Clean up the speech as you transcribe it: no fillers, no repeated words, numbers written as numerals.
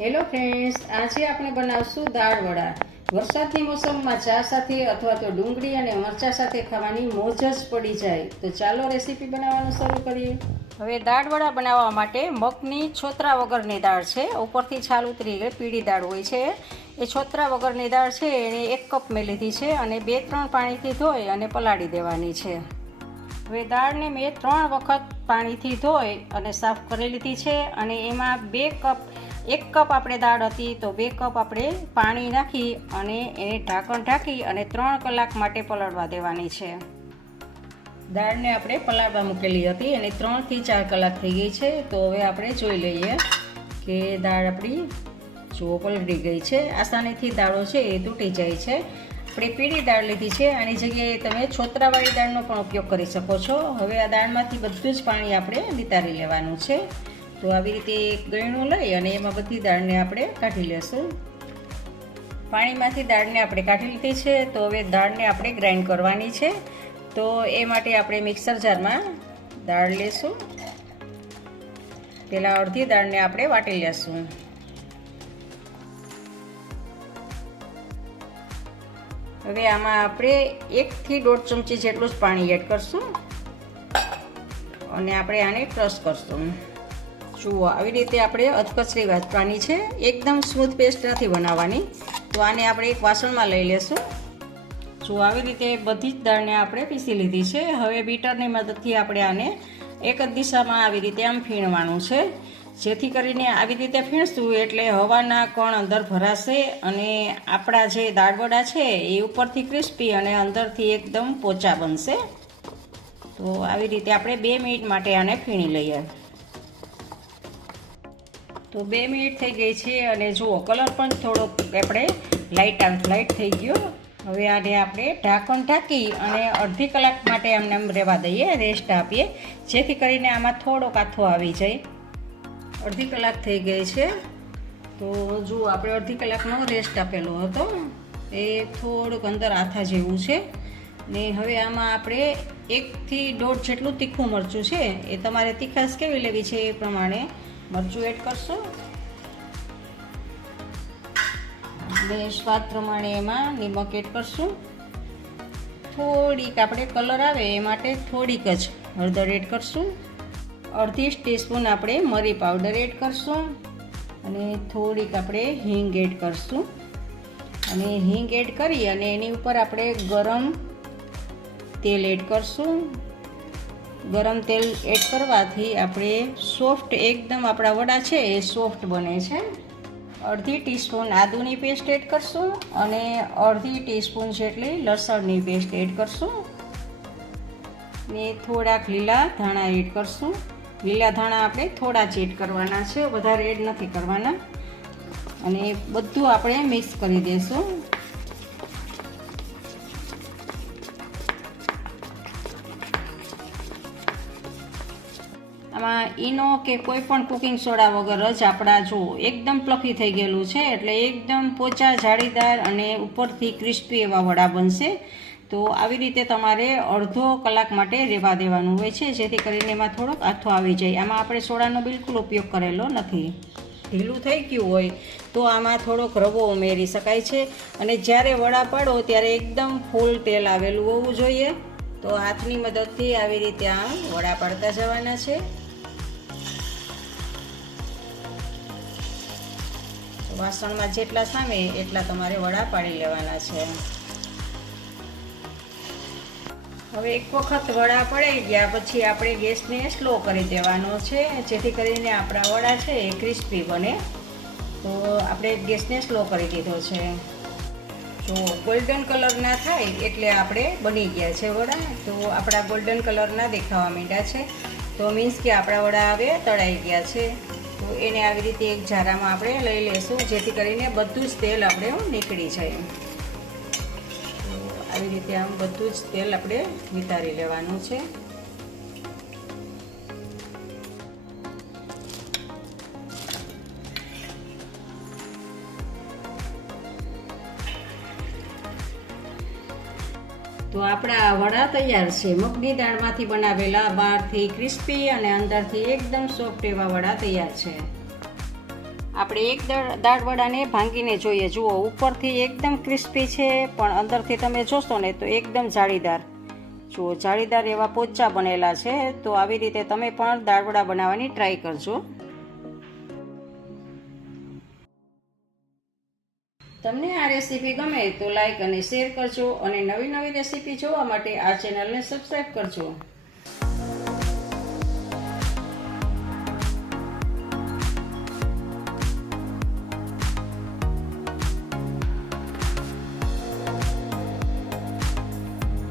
Hello friends, આજે આપણે બનાવશું દાળ વડા. વરસાદની મોસમમાં ચા સાથે અથવા તો ડુંગળી અને મરચાં સાથે ખાવાની મોજ જ પડી જાય. તો ચાલો રેસીપી બનાવવાનું શરૂ કરીએ. હવે દાળ વડા બનાવવા માટે મગની છોતરા વગરની દાળ છે. ઉપરથી છાલ ઉતરી ગઈ પીળી દાળ હોય છે. એ છોતરા વગરની દાળ છે એને 1 કપ મેં લીધી છે અને 2-3 પાણીથી ધોઈ અને પલાળી દેવાની છે. હવે દાળને મેં 3 વખત પાણીથી ધોઈ અને સાફ કરી લીધી છે અને એમાં 1 કપ આપણે દાળ હતી તો 2 કપ આપણે પાણી નાખી અને એને ઢાંકણ ઢાંકી અને 3 કલાક માટે પલાળવા દેવાની છે. દાળને આપણે પલાળવા મૂકેલી હતી અને 3 થી 4 કલાક થઈ ગઈ છે. તો હવે આપણે જોઈ લઈએ કે દાળ આપણી જો પલળી ગઈ છે. આસાનીથી દાળો છે એ તૂટી જાય છે. આપણે પીળી દાળ લીધી છે, આની જગ્યાએ તમે છોતરાવાળી દાળનો પણ ઉપયોગ કરી શકો છો. હવે આ દાળમાંથી બધું જ પાણી આપણે નિતારી લેવાનું છે. તો આવી રીતે એક ગળણું લઈ અને એમાં બધી દાળને આપણે કાઢી લેશું. પાણીમાંથી દાળને આપણે કાઢી લીધી છે. તો હવે દાળને આપણે ગ્રાઇન્ડ કરવાની છે. તો એ માટે આપણે મિક્સર જારમાં દાળ લેશું. પહેલાં અડધી દાળને આપણે વાટી લેશું. હવે આમાં આપણે 1 થી 1.5 ચમચી જેટલું જ પાણી એડ કરશું અને આપણે આને ક્રશ કરશું. જુઓ, આવી રીતે આપણે અધકચરી વાટવાની છે. એકદમ સ્મૂથ પેસ્ટ નથી બનાવવાની. તો આને આપણે એક વાસણમાં લઈ લેશું. જુઓ, આવી રીતે બધી જ દાળને આપણે પીસી લીધી છે. હવે બીટરની મદદથી આપણે આને એક જ દિશામાં આવી રીતે આમ ફીણવાનું છે. જેથી કરીને આવી રીતે ફીણશું એટલે હવાના કણ અંદર ભરાશે અને આપણા જે દાળવડા છે એ ઉપરથી ક્રિસ્પી અને અંદરથી એકદમ પોચા બનશે. તો આવી રીતે આપણે 2 મિનિટ માટે આને ફીણી લઈએ. તો 2 મિનિટ થઈ ગઈ છે અને જુઓ કલર પણ થોડોક આપણે લાઇટ થઈ ગયો. હવે આને આપણે ઢાંકણ ઢાંકી અને અડધી કલાક માટે આમને રહેવા દઈએ, રેસ્ટ આપીએ, જેથી કરીને આમાં થોડો કાથો આવી જાય. અડધી કલાક થઈ ગઈ છે. તો જુઓ, આપણે અડધી કલાકનો રેસ્ટ આપેલો હતો, એ થોડુંક અંદર આથા જેવું છે. ને હવે આમાં આપણે 1 થી 1.5 જેટલું તીખું મરચું છે, એ તમારે તીખાશ કેવી લેવી છે એ પ્રમાણે મરચું એડ કરશો અને સ્વાદ પ્રમાણે એમાં નિમક એડ કરશું. થોડીક આપણે કલર આવે એ માટે થોડીક જ હળદર એડ કરશું. અડધી ટીસ્પૂન આપણે મરી પાવડર એડ કરશું અને થોડીક આપણે હિંગ એડ કરશું. અને હિંગ એડ કરી અને એની ઉપર આપણે ગરમ તેલ એડ કરશું. ગરમ તેલ એડ કરવાથી આપણે સોફ્ટ એકદમ આપણા વડા છે એ સોફ્ટ બને છે. અડધી ટીસ્પૂન આદુની પેસ્ટ એડ કરશું અને અડધી ટીસ્પૂન જેટલી લસણની પેસ્ટ એડ કરશું ને થોડાક લીલા ધાણા એડ કરશું. લીલા ધાણા આપણે થોડા જ એડ કરવાના છે, વધારે એડ નથી કરવાના. અને બધું આપણે મિક્સ કરી દઈશું. આમાં ઈનો કે કોઈ પણ કુકિંગ સોડા વગર જ આપણા જો એકદમ પ્લફી થઈ ગયેલું છે, એટલે એકદમ પોચા જાળીદાર અને ઉપરથી ક્રિસ્પી એવા વડા બનશે. તો આવી રીતે તમારે અડધો કલાક માટે રહેવા દેવાનું હોય છે, જેથી કરીને એમાં થોડોક આથો આવી જાય. આમાં આપણે સોડાનો બિલકુલ ઉપયોગ કરેલો નથી. ઢીલું થઈ ગયું હોય તો આમાં થોડોક રવો ઉમેરી શકાય છે. અને જ્યારે વડા પાડો ત્યારે એકદમ ફૂલ તેલ આવેલું હોવું જોઈએ. તો હાથની મદદથી આવી રીતે આમ વડા પાડતા જવાના છે. વાસણમાં જેટલા સામે એટલા તમારે વડા પાડી લેવાના છે. હવે એક વખત વડા પડી ગયા પછી આપણે ગેસને સ્લો કરી દેવાનો છે, જેથી કરીને આપણા વડા છે એ ક્રિસ્પી બને. તો આપણે ગેસને સ્લો કરી દીધો છે. જો ગોલ્ડન કલર ના થાય એટલે આપણે બની ગયા છે વડા. તો આપણા ગોલ્ડન કલરના દેખાવા માંડ્યા છે, તો મીન્સ કે આપણા વડા હવે તળાઈ ગયા છે. તો એને આવી રીતે એક જારામાં આપણે લઈ લઈશું, જેથી કરીને બધું જ તેલ આપણે નીકળી જાય. આવી રીતે આમ બધું જ તેલ આપણે નિતારી લેવાનું છે. તો આપણા વડા તૈયાર છે. મગની દાળમાંથી બનાવેલા, બહારથી ક્રિસ્પી અને અંદરથી એકદમ સોફ્ટ એવા વડા તૈયાર છે. આપણે એક દાળવડાને ભાંગીને જોઈએ. જુઓ, ઉપરથી એકદમ ક્રિસ્પી છે, પણ અંદરથી તમે જોશો ને તો એકદમ જાળીદાર. જુઓ, જાળીદાર એવા પોચા બનેલા છે. તો આવી રીતે તમે પણ દાળવડા બનાવવાની ટ્રાય કરજો. તમને આ રેસીપી ગમે તો લાઈક અને શેર કરજો, અને નવી નવી રેસીપી જોવા માટે આ ચેનલને સબસ્ક્રાઈબ કરજો.